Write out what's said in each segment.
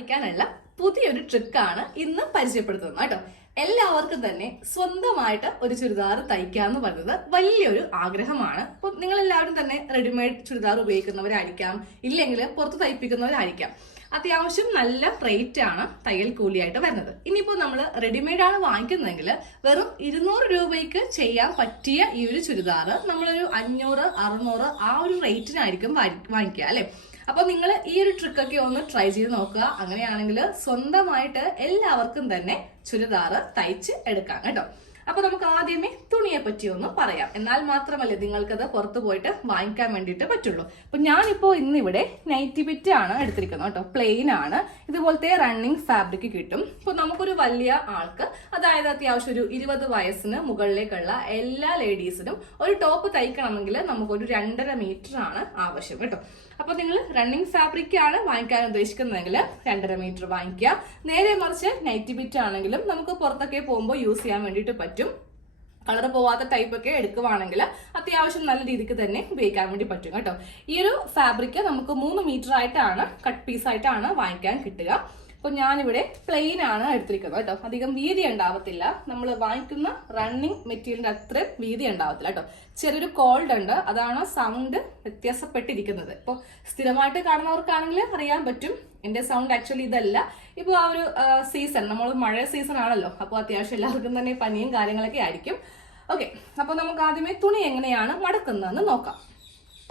തയ്ക്കാനുള്ള പുതിയൊരു ട്രിക്കാണ് ഇന്ന് പരിചയപ്പെടുത്തുന്നത് കേട്ടോ. എല്ലാവർക്കും തന്നെ സ്വന്തമായിട്ട് ഒരു ചുരിദാർ തയ്ക്കാന്ന് പറയുന്നത് വലിയൊരു ആഗ്രഹമാണ്. അപ്പൊ നിങ്ങൾ എല്ലാവരും തന്നെ റെഡിമെയ്ഡ് ചുരിദാർ ഉപയോഗിക്കുന്നവരായിരിക്കാം, ഇല്ലെങ്കിൽ പുറത്ത് തയ്പ്പിക്കുന്നവരായിരിക്കാം. അത്യാവശ്യം നല്ല റേറ്റ് ആണ് തയ്യൽ കൂലിയായിട്ട് വരുന്നത്. ഇനിയിപ്പോൾ നമ്മൾ റെഡിമെയ്ഡ് ആണ് വാങ്ങിക്കുന്നതെങ്കിൽ വെറും 200 രൂപയ്ക്ക് ചെയ്യാൻ പറ്റിയ ഈ ഒരു ചുരിദാർ നമ്മളൊരു 500, 600 ആ ഒരു റേറ്റിനായിരിക്കും വാങ്ങിക്കുക അല്ലെ. അപ്പൊ നിങ്ങൾ ഈ ഒരു ട്രിക്കൊക്കെ ഒന്ന് ട്രൈ ചെയ്ത് നോക്കുക. അങ്ങനെയാണെങ്കിൽ സ്വന്തമായിട്ട് എല്ലാവർക്കും തന്നെ ചുരിദാർ തയ്ച്ച് എടുക്കാം കേട്ടോ. അപ്പൊ നമുക്ക് ആദ്യമേ തുണിയെ പറ്റി ഒന്ന് പറയാം. എന്നാൽ മാത്രമല്ലേ നിങ്ങൾക്കത് പുറത്ത് പോയിട്ട് വാങ്ങിക്കാൻ വേണ്ടിയിട്ട് പറ്റുള്ളൂ. അപ്പൊ ഞാനിപ്പോ ഇന്നിവിടെ നൈറ്റി ബിറ്റ് ആണ് എടുത്തിരിക്കുന്നത് കേട്ടോ. പ്ലെയിൻ ആണ്. ഇതുപോലത്തെ റണ്ണിങ് ഫാബ്രിക് കിട്ടും. ഇപ്പൊ നമുക്കൊരു വലിയ ആൾക്ക്, അതായത് അത്യാവശ്യം ഒരു 20 വയസ്സിന് മുകളിലേക്കുള്ള എല്ലാ ലേഡീസിനും ഒരു ടോപ്പ് തയ്ക്കണമെങ്കിൽ നമുക്കൊരു 2.5 മീറ്റർ ആണ് ആവശ്യം കേട്ടോ. അപ്പൊ നിങ്ങൾ റണ്ണിങ് ഫാബ്രിക് ആണ് വാങ്ങിക്കാൻ ഉദ്ദേശിക്കുന്നതെങ്കിൽ 2.5 മീറ്റർ വാങ്ങിക്കുക. നേരെ മറിച്ച് നൈറ്റി ബിറ്റ് ആണെങ്കിലും നമുക്ക് പുറത്തൊക്കെ പോകുമ്പോൾ യൂസ് ചെയ്യാൻ വേണ്ടിയിട്ട് പറ്റും. കളർ പോവാത്ത ടൈപ്പ് ഒക്കെ എടുക്കുവാണെങ്കിൽ അത്യാവശ്യം നല്ല രീതിക്ക് തന്നെ ഉപയോഗിക്കാൻ വേണ്ടി പറ്റും കേട്ടോ. ഈ ഒരു ഫാബ്രിക് നമുക്ക് 3 മീറ്റർ ആയിട്ടാണ് കട്ട് പീസ് ആയിട്ടാണ് വാങ്ങിക്കാൻ കിട്ടുക. അപ്പൊ ഞാനിവിടെ പ്ലെയിൻ ആണ് എടുത്തിരിക്കുന്നത് കേട്ടോ. അധികം വീതി ഉണ്ടാവത്തില്ല. നമ്മൾ വാങ്ങിക്കുന്ന റണ്ണിങ് മെറ്റീരിയലിന്റെ അത്രയും വീതി ഉണ്ടാവത്തില്ല കേട്ടോ. ചെറിയൊരു കോൾഡ് ഉണ്ട്, അതാണ് സൗണ്ട് വ്യത്യാസപ്പെട്ടിരിക്കുന്നത്. ഇപ്പോൾ സ്ഥിരമായിട്ട് കാണുന്നവർക്കാണെങ്കിൽ അറിയാൻ പറ്റും. എന്റെ സൗണ്ട് ആക്ച്വലി ഇതല്ല. ഇപ്പോൾ ആ ഒരു സീസൺ, നമ്മൾ മഴ സീസൺ ആണല്ലോ, അപ്പോൾ അത്യാവശ്യം എല്ലാവർക്കും തന്നെ പനിയും കാര്യങ്ങളൊക്കെ ആയിരിക്കും. ഓക്കെ, അപ്പൊ നമുക്ക് ആദ്യമേ തുണി എങ്ങനെയാണ് മടക്കുന്നതെന്ന് നോക്കാം.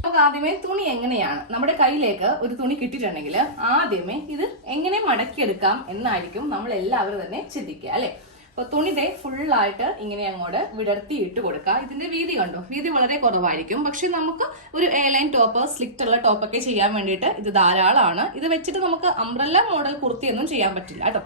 നമുക്ക് ആദ്യമേ തുണി എങ്ങനെയാണ്, നമ്മുടെ കയ്യിലേക്ക് ഒരു തുണി കിട്ടിയിട്ടുണ്ടെങ്കിൽ ആദ്യമേ ഇത് എങ്ങനെ മടക്കിയെടുക്കാം എന്നായിരിക്കും നമ്മൾ എല്ലാവരും തന്നെ ചിന്തിക്കുക അല്ലെ. അപ്പൊ തുണിയുടെ ഫുള്ളായിട്ട് ഇങ്ങനെ അങ്ങോട്ട് വിടർത്തി ഇട്ട് കൊടുക്കുക. ഇതിന്റെ വീതി കണ്ടോ, വീതി വളരെ കുറവായിരിക്കും. പക്ഷെ നമുക്ക് ഒരു എയർലൈൻ ടോപ്പ്, സ്ലിറ്റ് ഉള്ള ടോപ്പൊക്കെ ചെയ്യാൻ വേണ്ടിയിട്ട് ഇത് ധാരാളമാണ്. ഇത് വെച്ചിട്ട് നമുക്ക് അംബ്രല്ല മോഡൽ കുർത്തിയൊന്നും ചെയ്യാൻ പറ്റില്ല കേട്ടോ.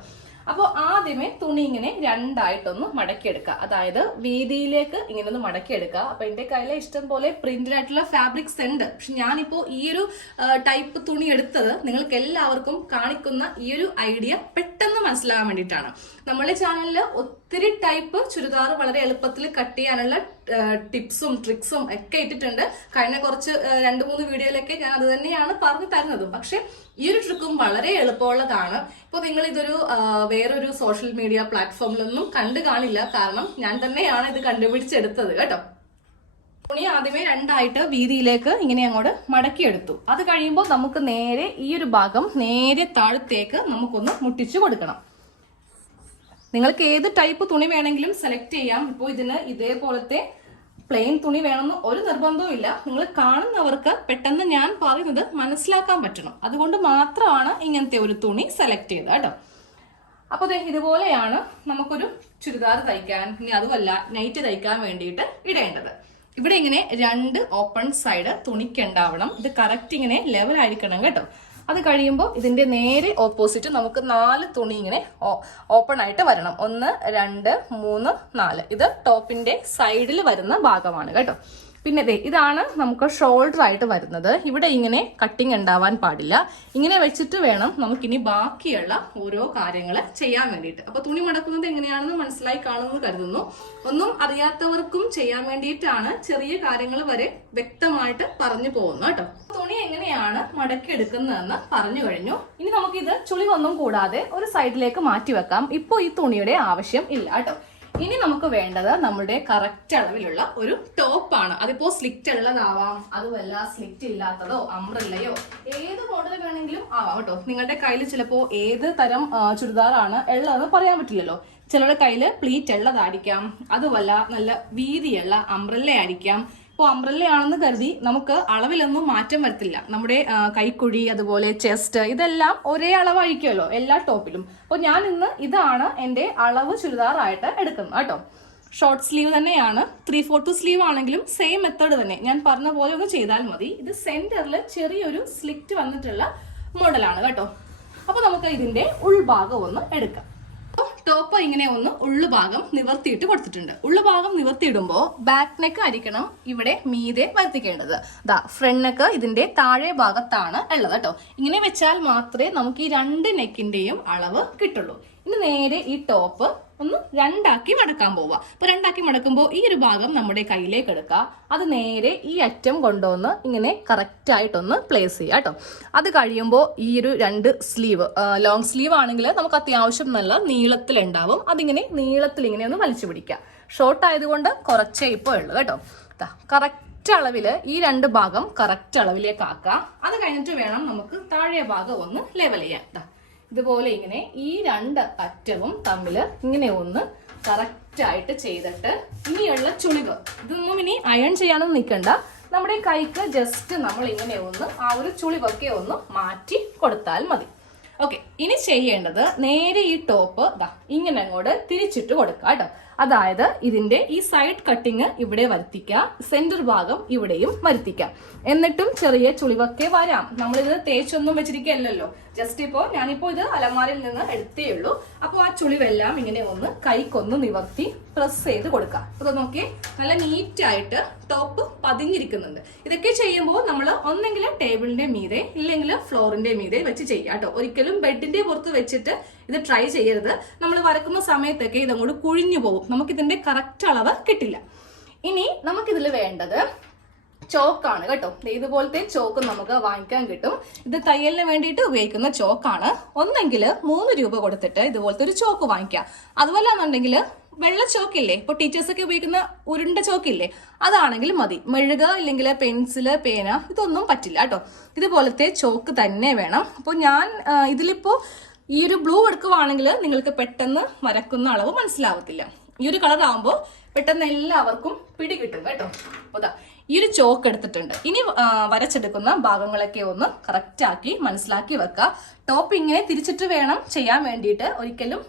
അപ്പോൾ ആദ്യമേ തുണി ഇങ്ങനെ രണ്ടായിട്ടൊന്ന് മടക്കിയെടുക്കുക. അതായത് വീതിയിലേക്ക് ഇങ്ങനെ ഒന്ന് മടക്കിയെടുക്കുക. അപ്പൊ എന്റെ കയ്യിലെ ഇഷ്ടം പോലെ പ്രിന്റഡ് ആയിട്ടുള്ള ഫാബ്രിക്സ് ഉണ്ട്. പക്ഷെ ഞാനിപ്പോ ഈ ഒരു ടൈപ്പ് തുണി എടുത്തത് നിങ്ങൾക്ക് എല്ലാവർക്കും കാണിക്കുന്ന ഈ ഒരു ഐഡിയ പെട്ടെന്ന് മനസ്സിലാകാൻ വേണ്ടിയിട്ടാണ്. നമ്മുടെ ചാനലിൽ ഒത്തിരി ടൈപ്പ് ചുരിദാർ വളരെ എളുപ്പത്തിൽ കട്ട് ചെയ്യാനുള്ള ടിപ്സും ട്രിക്സും ഒക്കെ ഇട്ടിട്ടുണ്ട്. കഴിഞ്ഞ കുറച്ച് 2-3 വീഡിയോയിലൊക്കെ ഞാൻ അത് തന്നെയാണ് പറഞ്ഞു തരുന്നതും. പക്ഷെ ഈ ഒരു ട്രിക്കും വളരെ എളുപ്പമുള്ളതാണ്. ഇപ്പൊ നിങ്ങൾ ഇതൊരു വേറൊരു സോഷ്യൽ മീഡിയ പ്ലാറ്റ്ഫോമിലൊന്നും കണ്ടു കാണില്ല. കാരണം ഞാൻ തന്നെയാണ് ഇത് കണ്ടുപിടിച്ചെടുത്തത് കേട്ടോ. തുണി ആദ്യമേ രണ്ടായിട്ട് വീതിയിലേക്ക് ഇങ്ങനെ അങ്ങോട്ട് മടക്കിയെടുത്തു. അത് കഴിയുമ്പോൾ നമുക്ക് നേരെ ഈ ഒരു ഭാഗം നേരെ താഴത്തേക്ക് നമുക്കൊന്ന് മുട്ടിച്ചു കൊടുക്കണം. നിങ്ങൾക്ക് ഏത് ടൈപ്പ് തുണി വേണമെങ്കിലും സെലക്ട് ചെയ്യാം. ഇപ്പോൾ ഇതിന് ഇതേപോലത്തെ പ്ലെയിൻ തുണി വേണമെന്ന് ഒരു നിർബന്ധവും ഇല്ല. നിങ്ങൾ കാണുന്നവർക്ക് പെട്ടെന്ന് ഞാൻ പറയുന്നത് മനസ്സിലാക്കാൻ പറ്റണം. അതുകൊണ്ട് മാത്രമാണ് ഇങ്ങനത്തെ ഒരു തുണി സെലക്ട് ചെയ്തത് കേട്ടോ. അപ്പൊ ഇതുപോലെയാണ് നമുക്കൊരു ചുരിദാർ തയ്ക്കാൻ, ഇനി അതുമല്ല നൈറ്റ് തയ്ക്കാൻ വേണ്ടിയിട്ട് ഇടേണ്ടത്. ഇവിടെ ഇങ്ങനെ 2 ഓപ്പൺ സൈഡ് തുണിക്കുണ്ടാവണം. ഇത് കറക്റ്റ് ഇങ്ങനെ ലെവൽ ആയിരിക്കണം കേട്ടോ. അത് കഴിയുമ്പോൾ ഇതിന്റെ നേരെ ഓപ്പോസിറ്റ് നമുക്ക് 4 തുണി ഇങ്ങനെ ഓപ്പൺ ആയിട്ട് വരണം. 1, 2, 3, 4. ഇത് ടോപ്പിന്റെ സൈഡിൽ വരുന്ന ഭാഗമാണ് കേട്ടോ. പിന്നെ ഇതാണ് നമുക്ക് ഷോൾഡർ ആയിട്ട് വരുന്നത്. ഇവിടെ ഇങ്ങനെ കട്ടിങ് ഉണ്ടാവാൻ പാടില്ല. ഇങ്ങനെ വെച്ചിട്ട് വേണം നമുക്കിനി ബാക്കിയുള്ള ഓരോ കാര്യങ്ങൾ ചെയ്യാൻ വേണ്ടിയിട്ട്. അപ്പൊ തുണി മടക്കുന്നത് എങ്ങനെയാണെന്ന് മനസ്സിലായി കാണുമെന്ന് കരുതുന്നു. ഒന്നും അറിയാത്തവർക്കും ചെയ്യാൻ വേണ്ടിയിട്ടാണ് ചെറിയ കാര്യങ്ങൾ വരെ വ്യക്തമായിട്ട് പറഞ്ഞു പോകുന്നു കേട്ടോ. തുണി എങ്ങനെയാണ് മടക്കി എടുക്കുന്നതെന്ന് പറഞ്ഞു കഴിഞ്ഞു. ഇനി നമുക്കിത് ചുളിവൊന്നും കൂടാതെ ഒരു സൈഡിലേക്ക് മാറ്റി വെക്കാം. ഇപ്പോൾ ഈ തുണിയുടെ ആവശ്യം ഇല്ല കേട്ടോ. ഇനി നമുക്ക് വേണ്ടത് നമ്മുടെ കറക്റ്റ് അളവിലുള്ള ഒരു ടോപ്പാണ്. അതിപ്പോ സ്ലിറ്റ് ഉള്ളതാവാം, അതുമല്ല സ്ലിറ്റ് ഇല്ലാത്തതോ അംബ്രല്ലയോ ഏത് മോഡൽ വേണമെങ്കിലും ആവാം കേട്ടോ. നിങ്ങളുടെ കയ്യിൽ ചിലപ്പോ ഏത് തരം ചുരിദാറാണ് ഉള്ളതെന്ന് പറയാൻ പറ്റില്ലല്ലോ. ചിലരുടെ കയ്യിൽ പ്ലീറ്റ് ഉള്ളതായിരിക്കാം, അതുമല്ല നല്ല വീതിയുള്ള അംബ്രല്ല ആയിരിക്കാം. ഇപ്പോൾ അംബ്രല്ല ആണെന്ന് കരുതി നമുക്ക് അളവിലൊന്നും മാറ്റം വരത്തില്ല. നമ്മുടെ കൈക്കുഴി, അതുപോലെ ചെസ്റ്റ്, ഇതെല്ലാം ഒരേ അളവായിരിക്കുമല്ലോ എല്ലാ ടോപ്പിലും. അപ്പോൾ ഞാൻ ഇന്ന് ഇതാണ് എൻ്റെ അളവ് ചുരിദാറായിട്ട് എടുക്കുന്നത് കേട്ടോ. ഷോർട്ട് സ്ലീവ് തന്നെയാണ്. 3/4 സ്ലീവ് ആണെങ്കിലും സെയിം മെത്തേഡ് തന്നെ ഞാൻ പറഞ്ഞ പോലെ ഒന്ന് ചെയ്താൽ മതി. ഇത് സെന്ററിൽ ചെറിയൊരു സ്ലിറ്റ് വന്നിട്ടുള്ള മോഡലാണ് കേട്ടോ. അപ്പോൾ നമുക്ക് ഇതിന്റെ ഉൾഭാഗം ഒന്ന് എടുക്കാം. ടോപ്പ് ഇങ്ങനെ ഒന്ന് ഉള്ളുഭാഗം നിവർത്തിയിട്ട് കൊടുത്തിട്ടുണ്ട്. ഉള്ളുഭാഗം നിവർത്തിയിടുമ്പോൾ ബാക്ക് നെക്ക് ആയിരിക്കണം ഇവിടെ മീതെ വരുത്തിക്കേണ്ടത്. ഫ്രണ്ട് നെക്ക് ഇതിന്റെ താഴെ ഭാഗത്താണ് ഉള്ളത് കേട്ടോ. ഇങ്ങനെ വെച്ചാൽ മാത്രമേ നമുക്ക് ഈ 2 നെക്കിന്റെയും അളവ് കിട്ടുള്ളൂ. ഇനി നേരെ ഈ ടോപ്പ് ഒന്ന് രണ്ടാക്കി മടക്കാൻ പോവുക. അപ്പൊ രണ്ടാക്കി മടക്കുമ്പോൾ ഈ ഒരു ഭാഗം നമ്മുടെ കയ്യിലേക്ക് എടുക്കുക. അത് നേരെ ഈ അറ്റം കൊണ്ടുവന്ന് ഇങ്ങനെ കറക്റ്റ് ആയിട്ടൊന്ന് പ്ലേസ് ചെയ്യുക കേട്ടോ. അത് കഴിയുമ്പോൾ ഈ ഒരു രണ്ട് സ്ലീവ്, ലോങ് സ്ലീവ് ആണെങ്കിൽ നമുക്ക് അത്യാവശ്യം നല്ല നീളത്തിലുണ്ടാവും. അതിങ്ങനെ നീളത്തിൽ ഇങ്ങനെ ഒന്ന് വലിച്ചു പിടിക്കുക. ഷോർട്ട് ആയതുകൊണ്ട് കുറച്ചേ ഇപ്പോൾ ഉള്ളൂ കേട്ടോ. കറക്റ്റ് അളവില് ഈ രണ്ട് ഭാഗം കറക്റ്റ് അളവിലേക്ക് ആക്കുക. അത് കഴിഞ്ഞിട്ട് വേണം നമുക്ക് താഴെ ഭാഗം ഒന്ന് ലെവൽ ചെയ്യാൻ. ഇതുപോലെ ഇങ്ങനെ ഈ രണ്ട് അറ്റവും തമ്മിൽ ഇങ്ങനെ ഒന്ന് കറക്റ്റ് ആയിട്ട് ചെയ്തിട്ട് ഇനിയുള്ള ചുളിവ് ഇതൊന്നും ഇനി അയൺ ചെയ്യാനൊന്നും നിൽക്കണ്ട. നമ്മുടെ കൈക്ക് ജസ്റ്റ് നമ്മൾ ഇങ്ങനെ ഒന്ന് ആ ഒരു ചുളിവൊക്കെ ഒന്ന് മാറ്റി കൊടുത്താൽ മതി. ഓക്കെ, ഇനി ചെയ്യേണ്ടത് നേരെ ഈ ടോപ്പ് ഇങ്ങനെ അങ്ങോട്ട് തിരിച്ചിട്ട് കൊടുക്കുക കേട്ടോ. അതായത് ഇതിന്റെ ഈ സൈഡ് കട്ടിങ് ഇവിടെ വരുത്തിക്കുക, സെന്റർ ഭാഗം ഇവിടെയും വരുത്തിക്കാം. എന്നിട്ടും ചെറിയ ചുളിവൊക്കെ വരാം. നമ്മളിത് തേച്ചൊന്നും വെച്ചിരിക്കുകയല്ലോ, ജസ്റ്റ് ഞാനിപ്പോ ഇത് അലമാരയിൽ നിന്ന് എടുത്തേ ഉള്ളൂ. അപ്പോൾ ആ ചുളിവെല്ലാം ഇങ്ങനെ ഒന്ന് കൈക്കൊന്ന് നിവർത്തി പ്രസ് ചെയ്ത് കൊടുക്കാം. അത് നോക്കി നല്ല നീറ്റായിട്ട് ടോപ്പ് പതിഞ്ഞിരിക്കുന്നുണ്ട്. ഇതൊക്കെ ചെയ്യുമ്പോൾ നമ്മൾ ഒന്നെങ്കിൽ ടേബിളിന്റെ മീതെ ഇല്ലെങ്കിൽ ഫ്ലോറിന്റെ മീതെ വെച്ച് ചെയ്യാം കേട്ടോ. ഒരിക്കലും ബെഡിന്റെ പുറത്ത് വെച്ചിട്ട് ഇത് ട്രൈ ചെയ്യരുത്. നമ്മൾ വരക്കുന്ന സമയത്തൊക്കെ ഇതങ്ങോട്ട് കുഴിഞ്ഞു പോകും, നമുക്കിതിന്റെ കറക്റ്റ് അളവ് കിട്ടില്ല. ഇനി നമുക്കിതിൽ വേണ്ടത് ചോക്കാണ് കേട്ടോ. ഇതുപോലത്തെ ചോക്ക് നമുക്ക് വാങ്ങിക്കാൻ കിട്ടും. ഇത് തയ്യലിന് വേണ്ടിയിട്ട് ഉപയോഗിക്കുന്ന ചോക്കാണ്. ഒന്നെങ്കിൽ 3 രൂപ കൊടുത്തിട്ട് ഇതുപോലത്തെ ഒരു ചോക്ക് വാങ്ങിക്കാം. അതുപോലെ എന്നുണ്ടെങ്കിൽ വെള്ള ചോക്കില്ലേ, ഇപ്പോൾ ടീച്ചേഴ്സൊക്കെ ഉപയോഗിക്കുന്ന ഉരുണ്ട ചോക്കില്ലേ, അതാണെങ്കിൽ മതി. മെഴുക ഇല്ലെങ്കിൽ പെൻസില്, പേന ഇതൊന്നും പറ്റില്ല കേട്ടോ. ഇതുപോലത്തെ ചോക്ക് തന്നെ വേണം. അപ്പോൾ ഞാൻ ഇതിലിപ്പോൾ ഈ ഒരു ബ്ലൂ എടുക്കുവാണെങ്കിൽ നിങ്ങൾക്ക് പെട്ടെന്ന് വരക്കുന്ന അളവ് മനസ്സിലാവത്തില്ല. ഈ ഒരു കളർ ആകുമ്പോൾ പെട്ടെന്ന് എല്ലാവർക്കും പിടി കിട്ടും കേട്ടോ. അതാ ഈ ഒരു ചോക്ക് എടുത്തിട്ടുണ്ട്. ഇനി വരച്ചെടുക്കുന്ന ഭാഗങ്ങളൊക്കെ ഒന്ന് കറക്റ്റ് ആക്കി മനസ്സിലാക്കി വെക്കുക. ടോപ്പ് ഇങ്ങനെ തിരിച്ചിട്ട് വേണം ചെയ്യാൻ വേണ്ടിയിട്ട്. ഒരിക്കലും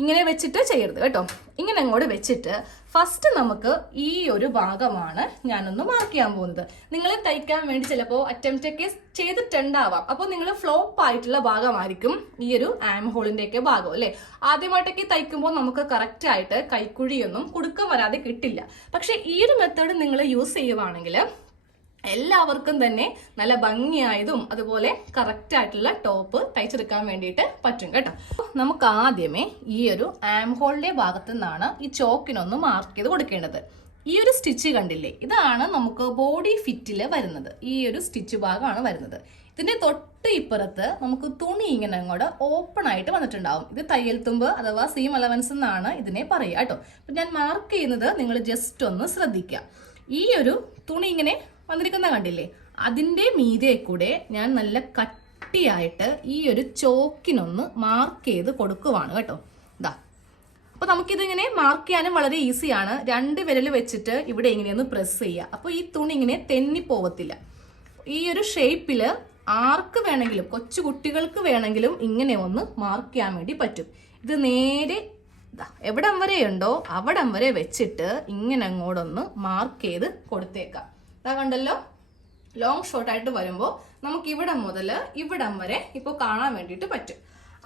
ഇങ്ങനെ വെച്ചിട്ട് ചെയ്യരുത് കേട്ടോ. ഇങ്ങനെ അങ്ങോട്ട് വെച്ചിട്ട് ഫസ്റ്റ് നമുക്ക് ഈ ഒരു ഭാഗമാണ് ഞാനൊന്ന് മാർക്ക് ചെയ്യാൻ പോകുന്നത്. നിങ്ങൾ തയ്ക്കാൻ വേണ്ടി ചിലപ്പോൾ അറ്റംപ്റ്റ് ഒക്കെ ചെയ്തിട്ടുണ്ടാവാം. അപ്പോൾ നിങ്ങൾ ഫ്ലോപ്പ് ആയിട്ടുള്ള ഭാഗമായിരിക്കും ഈ ഒരു ആം ഹോളിന്റെ ഒക്കെ ഭാഗം അല്ലെ. ആദ്യമായിട്ടൊക്കെ തയ്ക്കുമ്പോൾ നമുക്ക് കറക്റ്റ് ആയിട്ട് കൈക്കുഴിയൊന്നും കുടുക്കം വരാതെ കിട്ടില്ല. പക്ഷെ ഈ ഒരു മെത്തേഡ് നിങ്ങൾ യൂസ് ചെയ്യുവാണെങ്കിൽ എല്ലാവർക്കും തന്നെ നല്ല ഭംഗിയായതും അതുപോലെ കറക്റ്റ് ആയിട്ടുള്ള ടോപ്പ് തയ്ച്ചെടുക്കാൻ വേണ്ടിയിട്ട് പറ്റും കേട്ടോ. നമുക്ക് ആദ്യമേ ഈ ഒരു ആം ഹോളിന്റെ ഭാഗത്തു നിന്നാണ് ഈ ചോക്കിനൊന്ന് മാർക്ക് ചെയ്ത് കൊടുക്കേണ്ടത്. ഈ ഒരു സ്റ്റിച്ച് കണ്ടില്ലേ, ഇതാണ് നമുക്ക് ബോഡി ഫിറ്റില് വരുന്നത്. ഈ ഒരു സ്റ്റിച്ച് ഭാഗമാണ് വരുന്നത്. ഇതിന്റെ തൊട്ട് ഇപ്പുറത്ത് നമുക്ക് തുണി ഇങ്ങനെ അങ്ങോട്ട് ഓപ്പൺ ആയിട്ട് വന്നിട്ടുണ്ടാവും. ഇത് തയ്യൽ തുമ്പ് അഥവാ സീം അലവൻസ് എന്നാണ് ഇതിനെ പറയുക കേട്ടോ. അപ്പൊ ഞാൻ മാർക്ക് ചെയ്യുന്നത് നിങ്ങൾ ജസ്റ്റ് ഒന്ന് ശ്രദ്ധിക്കുക. ഈ ഒരു തുണി ഇങ്ങനെ വന്നിരിക്കുന്ന കണ്ടില്ലേ, അതിന്റെ മീതെ കൂടെ ഞാൻ നല്ല കട്ടിയായിട്ട് ഈ ഒരു ചോക്കിനൊന്ന് മാർക്ക് ചെയ്ത് കൊടുക്കുവാണ് കേട്ടോ. അപ്പൊ നമുക്കിതിങ്ങനെ മാർക്ക് ചെയ്യാനും വളരെ ഈസിയാണ്. 2 വിരൽ വെച്ചിട്ട് ഇവിടെ ഇങ്ങനെയൊന്ന് പ്രസ് ചെയ്യുക. അപ്പൊ ഈ തുണി ഇങ്ങനെ തെന്നിപ്പോവത്തില്ല. ഈ ഒരു ഷേപ്പില് ആർക്ക് വേണമെങ്കിലും, കൊച്ചു കുട്ടികൾക്ക് വേണമെങ്കിലും ഇങ്ങനെ ഒന്ന് മാർക്ക് ചെയ്യാൻ വേണ്ടി പറ്റും. ഇത് നേരെ എവിടം വരെ ഉണ്ടോ അവിടം വരെ വെച്ചിട്ട് ഇങ്ങനെ അങ്ങോട്ടൊന്ന് മാർക്ക് ചെയ്ത് കൊടുത്തേക്കാം. ഇതാ കണ്ടല്ലോ, ലോങ് ഷോർട്ട് ആയിട്ട് വരുമ്പോൾ നമുക്ക് ഇവിടം മുതൽ ഇവിടം വരെ ഇപ്പോൾ കാണാൻ വേണ്ടിയിട്ട് പറ്റും.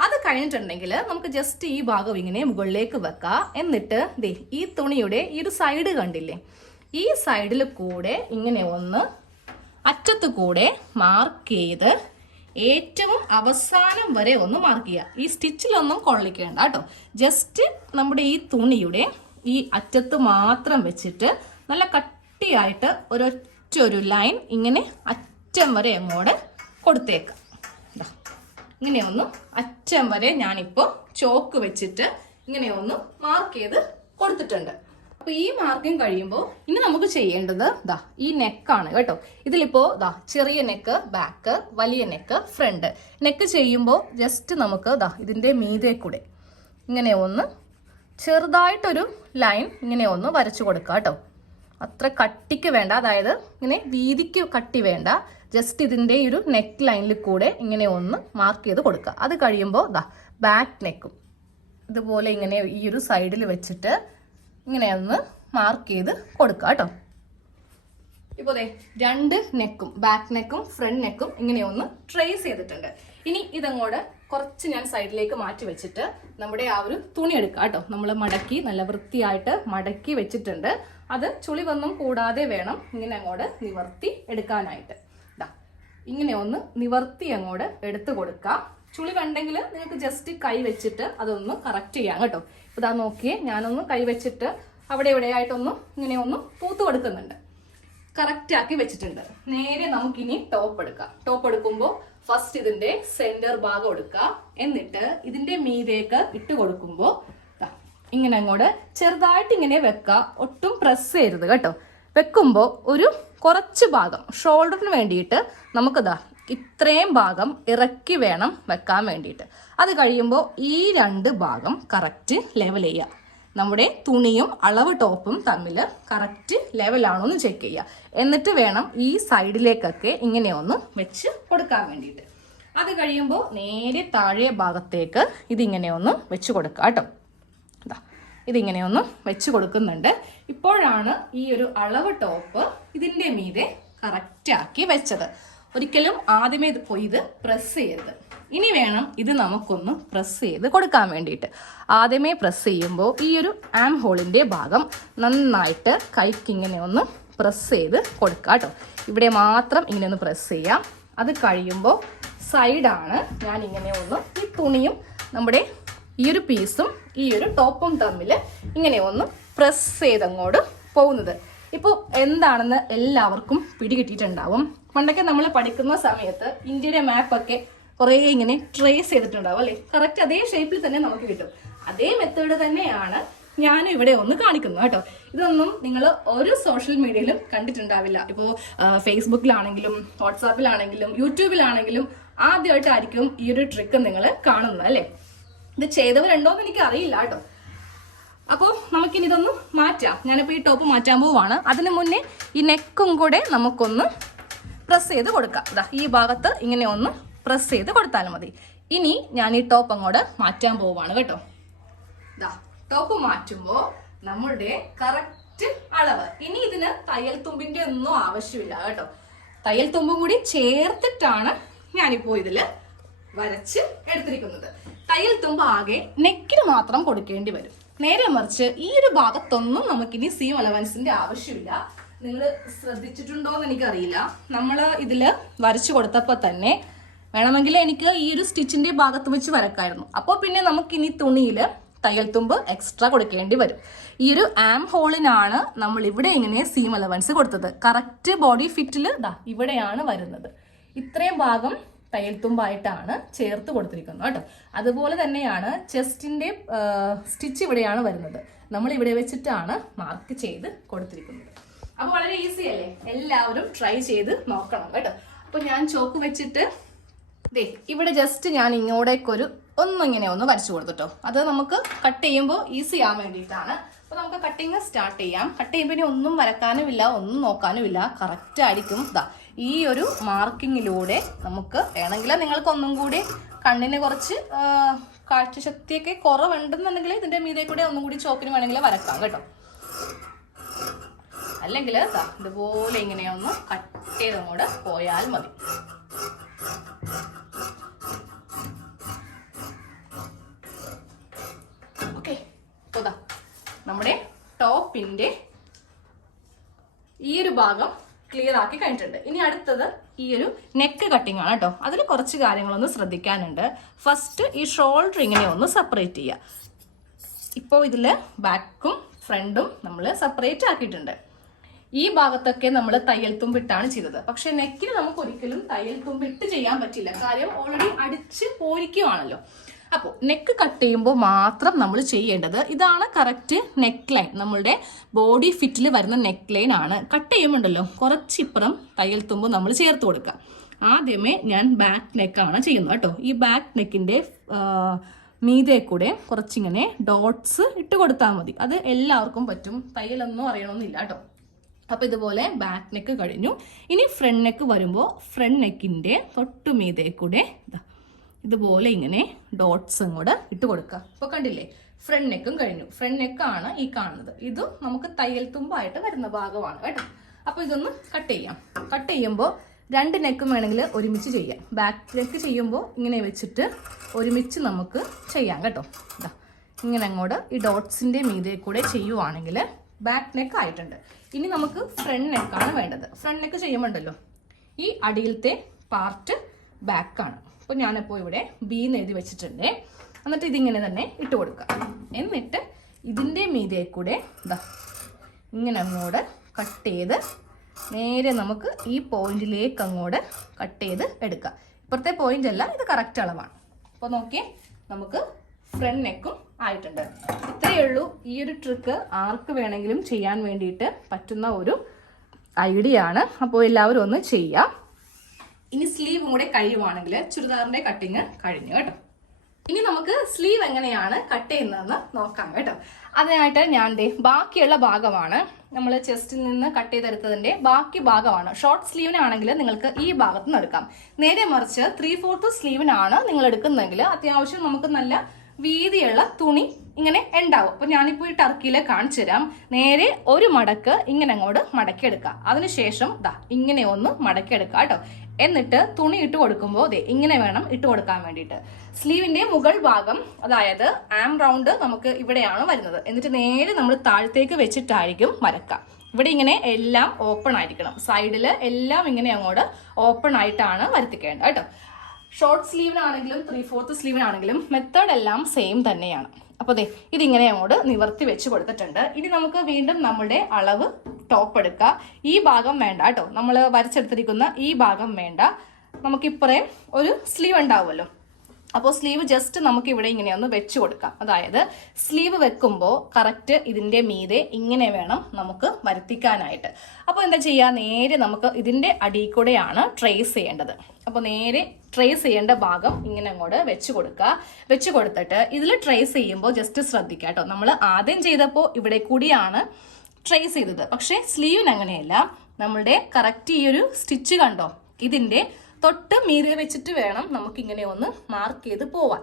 അത് കഴിഞ്ഞിട്ടുണ്ടെങ്കിൽ നമുക്ക് ജസ്റ്റ് ഈ ഭാഗം ഇങ്ങനെ മുകളിലേക്ക് വെക്കാം. എന്നിട്ട് ദേ ഈ തുണിയുടെ ഈ ഒരു സൈഡ് കണ്ടില്ലേ, ഈ സൈഡിൽ കൂടെ ഇങ്ങനെ ഒന്ന് അറ്റത്ത് കൂടെ മാർക്ക് ചെയ്ത് ഏറ്റവും അവസാനം വരെ ഒന്ന് മാർക്ക് ചെയ്യുക. ഈ സ്റ്റിച്ചിലൊന്നും കൊള്ളിക്കേണ്ട കേട്ടോ. ജസ്റ്റ് നമ്മുടെ ഈ തുണിയുടെ ഈ അറ്റത്ത് മാത്രം വെച്ചിട്ട് നല്ല കട്ടിയായിട്ട് ഒരു ലൈൻ ഇങ്ങനെ അറ്റം വരെ അങ്ങോട്ട് കൊടുത്തേക്കാം. ഇങ്ങനെ ഒന്ന് അറ്റം വരെ ഞാനിപ്പോൾ ചോക്ക് വെച്ചിട്ട് ഇങ്ങനെ ഒന്ന് മാർക്ക് ചെയ്ത് കൊടുത്തിട്ടുണ്ട്. അപ്പൊ ഈ മാർക്കിങ് കഴിയുമ്പോൾ ഇനി നമുക്ക് ചെയ്യേണ്ടത് ഈ നെക്കാണ് കേട്ടോ. ഇതിലിപ്പോ ചെറിയ നെക്ക് ബാക്ക്, വലിയ നെക്ക് ഫ്രണ്ട്. നെക്ക് ചെയ്യുമ്പോൾ ജസ്റ്റ് നമുക്ക് ഇതിന്റെ മീതെ കൂടെ ഇങ്ങനെ ഒന്ന് ചെറുതായിട്ടൊരു ലൈൻ ഇങ്ങനെ ഒന്ന് വരച്ചു കൊടുക്കാം കേട്ടോ. അത്ര കട്ടിക്ക് വേണ്ട, അതായത് ഇങ്ങനെ വീതിക്ക് കട്ടി വേണ്ട. ജസ്റ്റ് ഇതിന്റെ ഈ ഒരു നെക്ക് ലൈനിൽ കൂടെ ഇങ്ങനെ ഒന്ന് മാർക്ക് ചെയ്ത് കൊടുക്കുക. അത് കഴിയുമ്പോൾ ബാക്ക് നെക്കും ഇതുപോലെ ഇങ്ങനെ ഈ ഒരു സൈഡിൽ വെച്ചിട്ട് ഇങ്ങനെ ഒന്ന് മാർക്ക് ചെയ്ത് കൊടുക്കുക കേട്ടോ. ഇപ്പോൾ 2 നെക്കും ബാക്ക് നെക്കും ഫ്രണ്ട് നെക്കും ഇങ്ങനെ ഒന്ന് ട്രേസ് ചെയ്തിട്ടുണ്ട്. ഇനി ഇതങ്ങോട്ട് കുറച്ച് ഞാൻ സൈഡിലേക്ക് മാറ്റി വെച്ചിട്ട് നമ്മുടെ ആ ഒരു തുണി എടുക്കുക കേട്ടോ. നമ്മൾ മടക്കി നല്ല വൃത്തിയായിട്ട് മടക്കി വെച്ചിട്ടുണ്ട്. അത് ചുളിവൊന്നും കൂടാതെ വേണം ഇങ്ങനെ അങ്ങോട്ട് നിവർത്തി എടുക്കാനായിട്ട്. ഇങ്ങനെ ഒന്ന് നിവർത്തി അങ്ങോട്ട് എടുത്തു കൊടുക്കുക. ചുളി കണ്ടെങ്കിൽ നിങ്ങൾക്ക് ജസ്റ്റ് കൈ വെച്ചിട്ട് അതൊന്ന് കറക്റ്റ് ചെയ്യാം കേട്ടോ. ഇപ്പൊ ഇതാ നോക്കിയേ, ഞാനൊന്ന് കൈ വെച്ചിട്ട് അവിടെ ഇവിടെയായിട്ടൊന്ന് ഇങ്ങനെ ഒന്ന് തൂത്ത് കൊടുക്കുന്നുണ്ട്. കറക്റ്റ് ആക്കി വെച്ചിട്ടുണ്ട്. നേരെ നമുക്കിനി ടോപ്പ് എടുക്കാം. ടോപ്പ് എടുക്കുമ്പോൾ ഫസ്റ്റ് ഇതിന്റെ സെന്റർ ഭാഗം എടുക്കുക. എന്നിട്ട് ഇതിന്റെ മീതേക്ക് ഇട്ട് കൊടുക്കുമ്പോൾ ഇങ്ങനെ അങ്ങോട്ട് ചെറുതായിട്ട് ഇങ്ങനെ വെക്കുക. ഒട്ടും പ്രസ് ചെയ്യരുത് കേട്ടോ. വെക്കുമ്പോൾ ഒരു കുറച്ച് ഭാഗം ഷോൾഡറിന് വേണ്ടിയിട്ട് നമുക്കിതാ ഇത്രയും ഭാഗം ഇറക്കി വേണം വെക്കാൻ വേണ്ടിയിട്ട്. അത് കഴിയുമ്പോൾ ഈ 2 ഭാഗം കറക്റ്റ് ലെവൽ ചെയ്യുക. നമ്മുടെ തുണിയും അളവ് ടോപ്പും തമ്മിൽ കറക്റ്റ് ലെവലാണോ എന്ന് ചെക്ക് ചെയ്യുക. എന്നിട്ട് വേണം ഈ സൈഡിലേക്കൊക്കെ ഇങ്ങനെ ഒന്ന് വെച്ച് കൊടുക്കാൻ വേണ്ടിയിട്ട്. അത് കഴിയുമ്പോൾ നേരെ താഴെ ഭാഗത്തേക്ക് ഇതിങ്ങനെ ഒന്ന് വെച്ച് കൊടുക്കുക കേട്ടോ. ഇതിങ്ങനെ ഒന്ന് വെച്ച് കൊടുക്കുന്നുണ്ട്. ഇപ്പോഴാണ് ഈ ഒരു അളവ് ടോപ്പ് ഇതിൻ്റെ മീതെ കറക്റ്റ് ആക്കി വെച്ചത്. ഒരിക്കലും ആദ്യമേ ഇത് പ്രസ് ചെയ്യരുത്. ഇനി വേണം ഇത് നമുക്കൊന്ന് പ്രസ് ചെയ്ത് കൊടുക്കാൻ വേണ്ടിയിട്ട്. ആദ്യമേ പ്രസ് ചെയ്യുമ്പോൾ ഈ ഒരു ആം ഹോളിൻ്റെ ഭാഗം നന്നായിട്ട് കൈക്ക് ഇങ്ങനെ ഒന്ന് പ്രസ് ചെയ്ത് കൊടുക്കുക കേട്ടോ. ഇവിടെ മാത്രം ഇങ്ങനെ ഒന്ന് പ്രസ് ചെയ്യാം. അത് കഴിയുമ്പോൾ സൈഡാണ് ഞാൻ ഇങ്ങനെ ഒന്ന് ഈ തുണിയും നമ്മുടെ ഈ ഒരു പീസും ഈ ഒരു ടോപ്പും തമ്മിൽ ഇങ്ങനെ ഒന്ന് പ്രസ് ചെയ്തങ്ങോട്ട് പോകുന്നത്. ഇപ്പോൾ എന്താണെന്ന് എല്ലാവർക്കും പിടികിട്ടിയിട്ടുണ്ടാവും. പണ്ടൊക്കെ നമ്മൾ പഠിക്കുന്ന സമയത്ത് ഇന്ത്യയുടെ മാപ്പൊക്കെ കുറേ ഇങ്ങനെ ട്രേസ് ചെയ്തിട്ടുണ്ടാവും അല്ലേ? കറക്റ്റ് അതേ ഷേപ്പിൽ തന്നെ നമുക്ക് കിട്ടും. അതേ മെത്തേഡ് തന്നെയാണ് ഞാനും ഇവിടെ ഒന്ന് കാണിക്കുന്നത് കേട്ടോ. ഇതൊന്നും നിങ്ങൾ ഒരു സോഷ്യൽ മീഡിയയിലും കണ്ടിട്ടുണ്ടാവില്ല. ഇപ്പോൾ ഫേസ്ബുക്കിലാണെങ്കിലും വാട്സാപ്പിലാണെങ്കിലും യൂട്യൂബിലാണെങ്കിലും ആദ്യമായിട്ടായിരിക്കും ഈ ഒരു ട്രിക്ക് നിങ്ങൾ കാണുന്നത് അല്ലേ? ഇത് ചെയ്തവരുണ്ടോയെന്ന് എനിക്ക് അറിയില്ല കേട്ടോ. അപ്പോൾ നമുക്കിനി ഇതൊന്ന് മാറ്റാം. ഞാനിപ്പോൾ ഈ ടോപ്പ് മാറ്റാൻ പോവാണ്. അതിന് മുന്നേ ഈ നെക്കും കൂടെ നമുക്കൊന്ന് പ്രസ് ചെയ്ത് കൊടുക്കാം. ഇതാ ഈ ഭാഗത്ത് ഇങ്ങനെ ഒന്ന് പ്രസ് ചെയ്ത് കൊടുത്താൽ മതി. ഇനി ഞാൻ ഈ ടോപ്പ് അങ്ങോട്ട് മാറ്റാൻ പോവാണ് കേട്ടോ. ഇതാ ടോപ്പ് മാറ്റുമ്പോൾ നമ്മളുടെ കറക്റ്റ് അളവ്. ഇനി ഇതിന് തയ്യൽ തുമ്പിന്റെ ഒന്നും ആവശ്യമില്ല കേട്ടോ. തയ്യൽ തുമ്പും കൂടി ചേർത്തിട്ടാണ് ഞാനിപ്പോൾ ഇതിൽ വരച്ച് എടുത്തിരിക്കുന്നത്. തയ്യൽ തുമ്പ് ആകെ നെക്കിന് മാത്രം കൊടുക്കേണ്ടി വരും. നേരെ മറിച്ച് ഈ ഒരു ഭാഗത്തൊന്നും നമുക്കിനി സീം അലവൻസിന്റെ ആവശ്യമില്ല. നിങ്ങൾ ശ്രദ്ധിച്ചിട്ടുണ്ടോ എന്ന് എനിക്കറിയില്ല. നമ്മൾ ഇതിൽ വരച്ചു കൊടുത്തപ്പോൾ തന്നെ വേണമെങ്കിൽ എനിക്ക് ഈ ഒരു സ്റ്റിച്ചിന്റെ ഭാഗത്ത് വെച്ച് വരക്കായിരുന്നു. അപ്പോൾ പിന്നെ നമുക്കിനി തുണിയിൽ തയ്യൽ തുമ്പ് എക്സ്ട്രാ കൊടുക്കേണ്ടി വരും. ഈ ഒരു ആം ഹോളിനാണ് നമ്മൾ ഇവിടെ ഇങ്ങനെ സീം അലവൻസ് കൊടുത്തത്. കറക്റ്റ് ബോഡി ഫിറ്റിൽ ഇവിടെയാണ് വരുന്നത്. ഇത്രയും ഭാഗം തയ്യൽ തുമ്പായിട്ടാണ് ചേർത്ത് കൊടുത്തിരിക്കുന്നത് കേട്ടോ. അതുപോലെ തന്നെയാണ് ചെസ്റ്റിന്റെ സ്റ്റിച്ച് ഇവിടെയാണ് വരുന്നത്. നമ്മൾ ഇവിടെ വെച്ചിട്ടാണ് മാർക്ക് ചെയ്ത് കൊടുത്തിരിക്കുന്നത്. അപ്പൊ വളരെ ഈസി അല്ലേ? എല്ലാവരും ട്രൈ ചെയ്ത് നോക്കണം കേട്ടോ. അപ്പൊ ഞാൻ ചോക്ക് വെച്ചിട്ട് ഇവിടെ ജസ്റ്റ് ഞാൻ ഇങ്ങോട്ടേക്കൊരു ഒന്നിങ്ങനെ ഒന്ന് വരച്ചു കൊടുത്തിട്ടോ. അത് നമുക്ക് കട്ട് ചെയ്യുമ്പോൾ ഈസി ആവാൻ വേണ്ടിയിട്ടാണ്. അപ്പൊ നമുക്ക് കട്ടിങ് സ്റ്റാർട്ട് ചെയ്യാം. കട്ട് ചെയ്യുമ്പോൾ ഇനി ഒന്നും വരക്കാനുമില്ല, ഒന്നും നോക്കാനുമില്ല. കറക്റ്റ് ആയിരിക്കും. ഈ ഒരു മാർക്കിങ്ങിലൂടെ നമുക്ക് വേണമെങ്കിൽ നിങ്ങൾക്ക് ഒന്നും കൂടി കണ്ണിന് കുറച്ച് കാഴ്ചശക്തിയൊക്കെ കുറവുണ്ടെന്നുണ്ടെങ്കിൽ ഇതിന്റെ മീതെ കൂടെ ഒന്നും കൂടി ചോക്കിന് വേണമെങ്കിൽ വരക്കാം കേട്ടോ. അല്ലെങ്കിൽ ഇതുപോലെ ഇങ്ങനെയൊന്ന് കട്ട് ചെയ്തങ്ങോട്ട് പോയാൽ മതി. ഓക്കെ, നമ്മുടെ ടോപ്പിന്റെ ഈ ഒരു ഭാഗം ക്ലിയർ ആക്കി കഴിഞ്ഞിട്ടുണ്ട്. ഇനി അടുത്തത് ഈ ഒരു നെക്ക് കട്ടിങ് ആണ് കേട്ടോ. അതിൽ കുറച്ച് കാര്യങ്ങളൊന്ന് ശ്രദ്ധിക്കാനുണ്ട്. ഫസ്റ്റ് ഈ ഷോൾഡർ ഇങ്ങനെ ഒന്ന് സെപ്പറേറ്റ് ചെയ്യുക. ഇപ്പോൾ ഇതിൽ ബാക്കും ഫ്രണ്ടും നമ്മൾ സെപ്പറേറ്റ് ആക്കിയിട്ടുണ്ട്. ഈ ഭാഗത്തൊക്കെ നമ്മൾ തയ്യൽ തുമ്പിട്ടാണ് ചെയ്തത്. പക്ഷെ നെക്കിന് നമുക്ക് ഒരിക്കലും തയ്യൽ തുമ്പിട്ട് ചെയ്യാൻ പറ്റില്ല. കാര്യം ഓൾറെഡി അടിച്ച് പോരിക്കുവാണല്ലോ. അപ്പോൾ നെക്ക് കട്ട് ചെയ്യുമ്പോൾ മാത്രം നമ്മൾ ചെയ്യേണ്ടത് ഇതാണ്. കറക്റ്റ് നെക്ക് ലൈൻ, നമ്മളുടെ ബോഡി ഫിറ്റിൽ വരുന്ന നെക്ക് ലൈൻ ആണ്. കട്ട് ചെയ്യുമ്പോണ്ടല്ലോ കുറച്ചിപ്പുറം തയ്യൽ തുമ്പ് നമ്മൾ ചേർത്ത് കൊടുക്കുക. ആദ്യമേ ഞാൻ ബാക്ക് നെക്കാണ് ചെയ്യുന്നത് കേട്ടോ. ഈ ബാക്ക് നെക്കിന്റെ മീതെ കൂടെ കുറച്ചിങ്ങനെ ഡോട്ട്സ് ഇട്ട് കൊടുത്താൽ മതി. അത് എല്ലാവർക്കും പറ്റും. തയ്യലൊന്നും അറിയണമെന്നില്ല കേട്ടോ. അപ്പൊ ഇതുപോലെ ബാക്ക് നെക്ക് കഴിഞ്ഞു. ഇനി ഫ്രണ്ട് നെക്ക് വരുമ്പോൾ ഫ്രണ്ട് നെക്കിന്റെ തൊട്ടുമീതെ കൂടെ ഇതുപോലെ ഇങ്ങനെ ഡോട്ട്സ് അങ്ങോട്ട് ഇട്ട് കൊടുക്കുക. ഇപ്പൊ കണ്ടില്ലേ, ഫ്രണ്ട് നെക്കും കഴിഞ്ഞു. ഫ്രണ്ട് നെക്കാണ് ഈ കാണുന്നത്. ഇത് നമുക്ക് തയ്യൽ തുമ്പായിട്ട് വരുന്ന ഭാഗമാണ് കേട്ടോ. അപ്പൊ ഇതൊന്ന് കട്ട് ചെയ്യാം. കട്ട് ചെയ്യുമ്പോൾ 2 നെക്കും വേണമെങ്കിൽ ഒരുമിച്ച് ചെയ്യാം. ബാക്ക് നെക്ക് ചെയ്യുമ്പോൾ ഇങ്ങനെ വെച്ചിട്ട് ഒരുമിച്ച് നമുക്ക് ചെയ്യാം കേട്ടോ. ഇങ്ങനെ അങ്ങോട്ട് ഈ ഡോട്ട്സിന്റെ മീതെ കൂടെ ചെയ്യുവാണെങ്കിൽ ബാക്ക് നെക്ക് ആയിട്ടുണ്ട്. ഇനി നമുക്ക് ഫ്രണ്ട് നെക്കാണ് വേണ്ടത്. ഫ്രണ്ട് നെക്ക് ചെയ്യുമ്പോണ്ടല്ലോ ഈ അടിയിലത്തെ പാർട്ട് ബാക്കാണ്, അപ്പോൾ ഞാനിപ്പോൾ ഇവിടെ ബി എന്ന് എഴുതി വെച്ചിട്ടുണ്ട്. എന്നിട്ട് ഇതിങ്ങനെ തന്നെ ഇട്ട് കൊടുക്കുക. എന്നിട്ട് ഇതിൻ്റെ മീതെ കൂടെ ഇതാ ഇങ്ങനെ അങ്ങോട്ട് കട്ട് ചെയ്ത് നേരെ നമുക്ക് ഈ പോയിന്റിലേക്ക് അങ്ങോട്ട് കട്ട് ചെയ്ത് എടുക്കാം. ഇപ്പുറത്തെ പോയിന്റ് അല്ല, ഇത് കറക്റ്റ് അളവാണ്. അപ്പോൾ നോക്കിയേ, നമുക്ക് ഫ്രണ്ട് നെക്കും ആയിട്ടുണ്ട്. ഇത്രയേ ഉള്ളൂ. ഈ ഒരു ട്രിക്ക് ആർക്ക് വേണമെങ്കിലും ചെയ്യാൻ വേണ്ടിയിട്ട് പറ്റുന്ന ഒരു ഐഡിയ ആണ്. അപ്പോൾ എല്ലാവരും ഒന്ന് ചെയ്യാം. ഇനി സ്ലീവും കൂടെ കഴിയുവാണെങ്കിൽ ചുരിദാറിന്റെ കട്ടിങ് കഴിഞ്ഞു കേട്ടോ. ഇനി നമുക്ക് സ്ലീവ് എങ്ങനെയാണ് കട്ട് ചെയ്യുന്നതെന്ന് നോക്കാം കേട്ടോ. അതിനായിട്ട് ഞാൻ ബാക്കിയുള്ള ഭാഗമാണ് നമ്മൾ ചെസ്റ്റിൽ നിന്ന് കട്ട് ചെയ്തെടുത്തതിന്റെ ബാക്കി ഭാഗമാണ്. ഷോർട്ട് സ്ലീവിനാണെങ്കിൽ നിങ്ങൾക്ക് ഈ ഭാഗത്ത് നിന്ന് എടുക്കാം. നേരെ മറിച്ച് 3/4 സ്ലീവിനാണ് നിങ്ങൾ എടുക്കുന്നതെങ്കിൽ അത്യാവശ്യം നമുക്ക് നല്ല വീതിയുള്ള തുണി ഇങ്ങനെ ഉണ്ടാവും. അപ്പൊ ഞാനിപ്പോ ഈ ടർക്കിയിലെ കാണിച്ചു തരാം. നേരെ ഒരു മടക്ക് ഇങ്ങനെ അങ്ങോട്ട് മടക്കിയെടുക്കുക. അതിനുശേഷം ഇങ്ങനെ ഒന്ന് മടക്കിയെടുക്കുക കേട്ടോ. എന്നിട്ട് തുണി ഇട്ട് കൊടുക്കുമ്പോൾ ഇങ്ങനെ വേണം ഇട്ട് കൊടുക്കാൻ വേണ്ടിയിട്ട്. സ്ലീവിന്റെ മുകൾ ഭാഗം, അതായത് ആം റൗണ്ട് നമുക്ക് ഇവിടെയാണ് വരുന്നത്. എന്നിട്ട് നേരെ നമ്മൾ താഴത്തേക്ക് വെച്ചിട്ടായിരിക്കും വരക്കുക. ഇവിടെ ഇങ്ങനെ എല്ലാം ഓപ്പൺ ആയിരിക്കണം. സൈഡിൽ എല്ലാം ഇങ്ങനെ അങ്ങോട്ട് ഓപ്പൺ ആയിട്ടാണ് വരുത്തിക്കേണ്ടത് കേട്ടോ. ഷോർട്ട് സ്ലീവിനാണെങ്കിലും 3/4 സ്ലീവിനാണെങ്കിലും മെത്തേഡ് എല്ലാം സെയിം തന്നെയാണ്. അപ്പോൾ ഇതിങ്ങനെ അങ്ങോട്ട് നിവർത്തി വെച്ച് കൊടുത്തിട്ടുണ്ട്. ഇനി നമുക്ക് വീണ്ടും നമ്മുടെ അളവ് ടോപ്പ് എടുക്കുക. ഈ ഭാഗം വേണ്ട കേട്ടോ, നമ്മൾ വരച്ചെടുത്തിരിക്കുന്ന ഈ ഭാഗം വേണ്ട. നമുക്കിപ്പറേ ഒരു സ്ലീവ് ഉണ്ടാവുമല്ലോ. അപ്പോൾ സ്ലീവ് ജസ്റ്റ് നമുക്ക് ഇവിടെ ഇങ്ങനെ ഒന്ന് വെച്ച് കൊടുക്കാം. അതായത് സ്ലീവ് വെക്കുമ്പോൾ കറക്റ്റ് ഇതിന്റെ മീതെ ഇങ്ങനെ വേണം നമുക്ക് വരുത്തിക്കാനായിട്ട്. അപ്പോൾ എന്താ ചെയ്യുക, നേരെ നമുക്ക് ഇതിന്റെ അടിയിൽ കൂടെയാണ് ട്രേസ് ചെയ്യേണ്ടത്. അപ്പോൾ നേരെ ട്രേസ് ചെയ്യേണ്ട ഭാഗം ഇങ്ങനെ അങ്ങോട്ട് വെച്ച് കൊടുക്കുക. വെച്ച് കൊടുത്തിട്ട് ഇതിൽ ട്രേസ് ചെയ്യുമ്പോൾ ജസ്റ്റ് ശ്രദ്ധിക്കുക കേട്ടോ. നമ്മൾ ആദ്യം ചെയ്തപ്പോൾ ഇവിടെ കൂടിയാണ് ട്രേസ് ചെയ്തത്. പക്ഷേ സ്ലീവിന് അങ്ങനെയല്ല. നമ്മളുടെ കറക്റ്റ് ഈ ഒരു സ്റ്റിച്ച് കണ്ടോ, ഇതിന്റെ തൊട്ട് മീതെ വെച്ചിട്ട് വേണം നമുക്ക് ഇങ്ങനെ ഒന്ന് മാർക്ക് ചെയ്ത് പോവാൻ.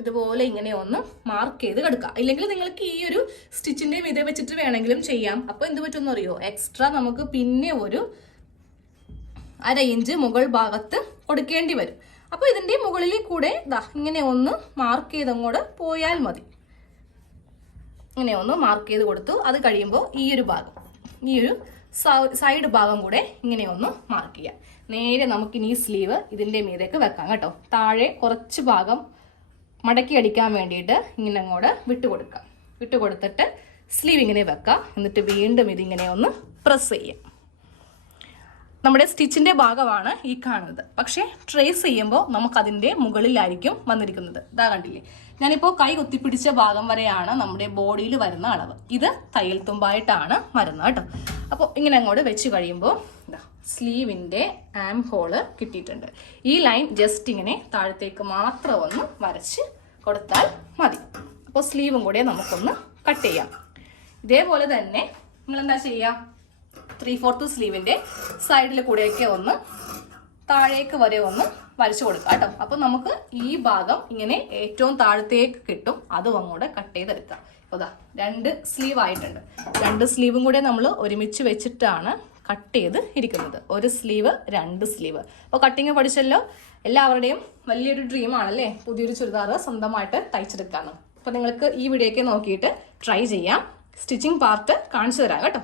ഇതുപോലെ ഇങ്ങനെ ഒന്ന് മാർക്ക് ചെയ്ത് കിടക്കാം. ഇല്ലെങ്കിൽ നിങ്ങൾക്ക് ഈ ഒരു സ്റ്റിച്ചിന്റെ മീതെ വെച്ചിട്ട് വേണമെങ്കിലും ചെയ്യാം. അപ്പൊ എന്ത് പറ്റുമെന്ന് അറിയോ, എക്സ്ട്രാ നമുക്ക് പിന്നെ ഒരു 1/2 ഇഞ്ച് മുകൾ ഭാഗത്ത് കൊടുക്കേണ്ടി വരും. അപ്പൊ ഇതിന്റെ മുകളിൽ കൂടെ ഇങ്ങനെ ഒന്ന് മാർക്ക് ചെയ്തങ്ങോട്ട് പോയാൽ മതി. ഇങ്ങനെ ഒന്ന് മാർക്ക് ചെയ്ത് കൊടുത്തു. അത് കഴിയുമ്പോൾ ഈ ഒരു ഭാഗം, ഈ ഒരു സൈഡ് ഭാഗം കൂടെ ഇങ്ങനെ ഒന്ന് മാർക്ക് ചെയ്യാം. നേരെ നമുക്കിനി ഈ സ്ലീവ് ഇതിന്റെ മീതേക്ക് വെക്കാം കേട്ടോ. താഴെ കുറച്ച് ഭാഗം മടക്കി അടിക്കാൻ വേണ്ടിയിട്ട് ഇങ്ങനെ അങ്ങോട്ട് വിട്ടുകൊടുക്കാം. വിട്ടുകൊടുത്തിട്ട് സ്ലീവ് ഇങ്ങനെ വെക്കാം. എന്നിട്ട് വീണ്ടും ഇതിങ്ങനെ ഒന്ന് പ്രസ് ചെയ്യാം. നമ്മുടെ സ്റ്റിച്ചിന്റെ ഭാഗമാണ് ഈ കാണുന്നത്. പക്ഷേ ട്രേസ് ചെയ്യുമ്പോൾ നമുക്കതിന്റെ മുകളിലായിരിക്കും വന്നിരിക്കുന്നത്. ഇതാ കണ്ടില്ലേ, ഞാനിപ്പോൾ കൈ കുത്തിപ്പിടിച്ച ഭാഗം വരെയാണ് നമ്മുടെ ബോഡിയിൽ വരുന്ന അളവ്. ഇത് തയ്യൽ തുമ്പായിട്ടാണ് വരുന്നത് കേട്ടോ. അപ്പോൾ ഇങ്ങനെ അങ്ങോട്ട് വെച്ച് കഴിയുമ്പോൾ സ്ലീവിന്റെ ആം ഹോള് കിട്ടിയിട്ടുണ്ട്. ഈ ലൈൻ ജസ്റ്റ് ഇങ്ങനെ താഴത്തേക്ക് മാത്രം ഒന്ന് വരച്ച് കൊടുത്താൽ മതി. അപ്പോൾ സ്ലീവും കൂടെ നമുക്കൊന്ന് കട്ട് ചെയ്യാം. ഇതേപോലെ തന്നെ നിങ്ങൾ എന്താ ചെയ്യുക, 3/4 സ്ലീവിന്റെ സൈഡിൽ കൂടെയൊക്കെ ഒന്ന് താഴേക്ക് വരെ ഒന്ന് വരച്ചു കൊടുക്കാം കേട്ടോ. അപ്പൊ നമുക്ക് ഈ ഭാഗം ഇങ്ങനെ ഏറ്റവും താഴത്തേക്ക് കിട്ടും. അതും അങ്ങോട്ട് കട്ട് ചെയ്തെടുക്കാം. അപ്പോൾ 2 സ്ലീവ് ആയിട്ടുണ്ട്. 2 സ്ലീവും കൂടെ നമ്മൾ ഒരുമിച്ച് വെച്ചിട്ടാണ് കട്ട് ചെയ്ത് ഇരിക്കുന്നത്. ഒരു സ്ലീവ് 2 സ്ലീവ്. അപ്പോൾ കട്ടിങ് പഠിച്ചല്ലോ. എല്ലാവരുടെയും വലിയൊരു ഡ്രീം ആണല്ലേ പുതിയൊരു ചുരിദാർ സ്വന്തമായിട്ട് തയ്ച്ചെടുക്കാന്ന്. അപ്പോൾ നിങ്ങൾക്ക് ഈ വീഡിയോയൊക്കെ നോക്കിയിട്ട് ട്രൈ ചെയ്യാം. സ്റ്റിച്ചിങ് പാർട്ട് കാണിച്ചു തരാം കേട്ടോ.